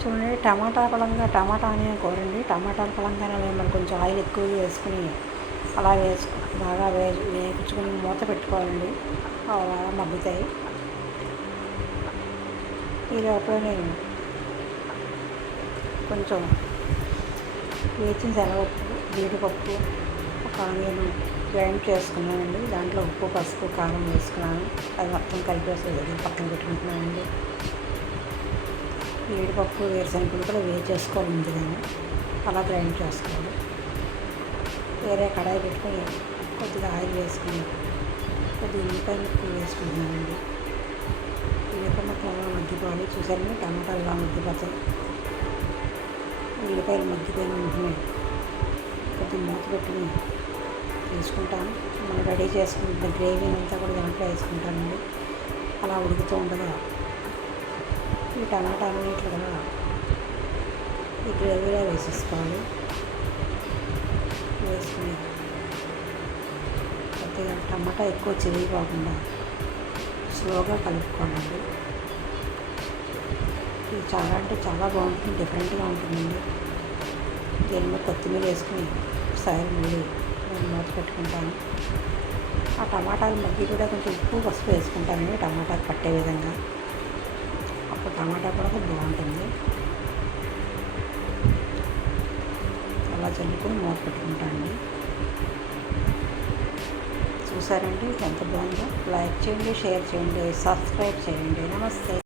చూడండి టమాటా పలంగా టమాటా అనే కూరండి. టమాటాల పలంగానే మనం కొంచెం ఆయిల్ ఎక్కువ వేసుకుని అలా వేసుకు బాగా వే వేయించుకుని మూత పెట్టుకోవాలండి. అలా మగ్గుతాయి. ఈ లోపల నేను కొంచెం వేసిన శనగపప్పు జీడిపప్పు ఒక ఆనియన్ గ్రైండ్ చేసుకున్నానండి. దాంట్లో ఉప్పు పసుపు కారం వేసుకున్నాను. అది మొత్తం కలిపేసి పక్కన పెట్టుకుంటున్నానండి. జీడిపప్పు వేరుశనగలు కూడా వేసేసుకోవాలి ముందుగానే. అలా గ్రైండ్ చేసుకోవాలి. వేరే కడాయి పెట్టుకొని కొద్దిగా ఆయిల్ వేసుకుని కొద్దిగా ఉల్లిపాయలు ఎక్కువ వేసుకుంటున్నానండి. ఉల్లిపాయ మొత్తం మగ్గిపోవాలి చూసారండి టమాటాలు బాగా మగ్గిపోతాయి? ఉల్లిపాయలు మగ్గిపోయిన వెంటనే కొద్దిగా మూత పెట్టుకుని తీసుకుంటాను. మనం రెడీ చేసుకుంటున్న గ్రేవీ అంతా కూడా దాంట్లో వేసుకుంటానండి. అలా ఉడుకుతూ ఉండగా ఈ టమాటా కూడా ఈ గ్రేవీలో వేసేసుకోవాలి. వేసుకుని కొద్దిగా టమాటా ఎక్కువ చిరిగిపోకుండా స్లోగా కలుపుకోవాలండి ఇది చాలా అంటే చాలా బాగుంటుంది డిఫరెంట్గా ఉంటుందండి. దీనిలో కొత్తిమీర వేసుకుని ఒకసారి మళ్ళీ నేను మూత పెట్టుకుంటాను. ఆ టమాటాలు మగ్గి కూడా కొంచెం ఉప్పు పసుపు వేసుకుంటానండి టమాటాలు పట్టే విధంగా. టమాటా కూడా బాగుంటుంది. అలా చల్లుకొని మూత పెట్టుకుంటానండి చూసారండి? ఎంత బాగుందో? లైక్ చేయండి షేర్ చేయండి సబ్స్క్రైబ్ చేయండి. నమస్తే.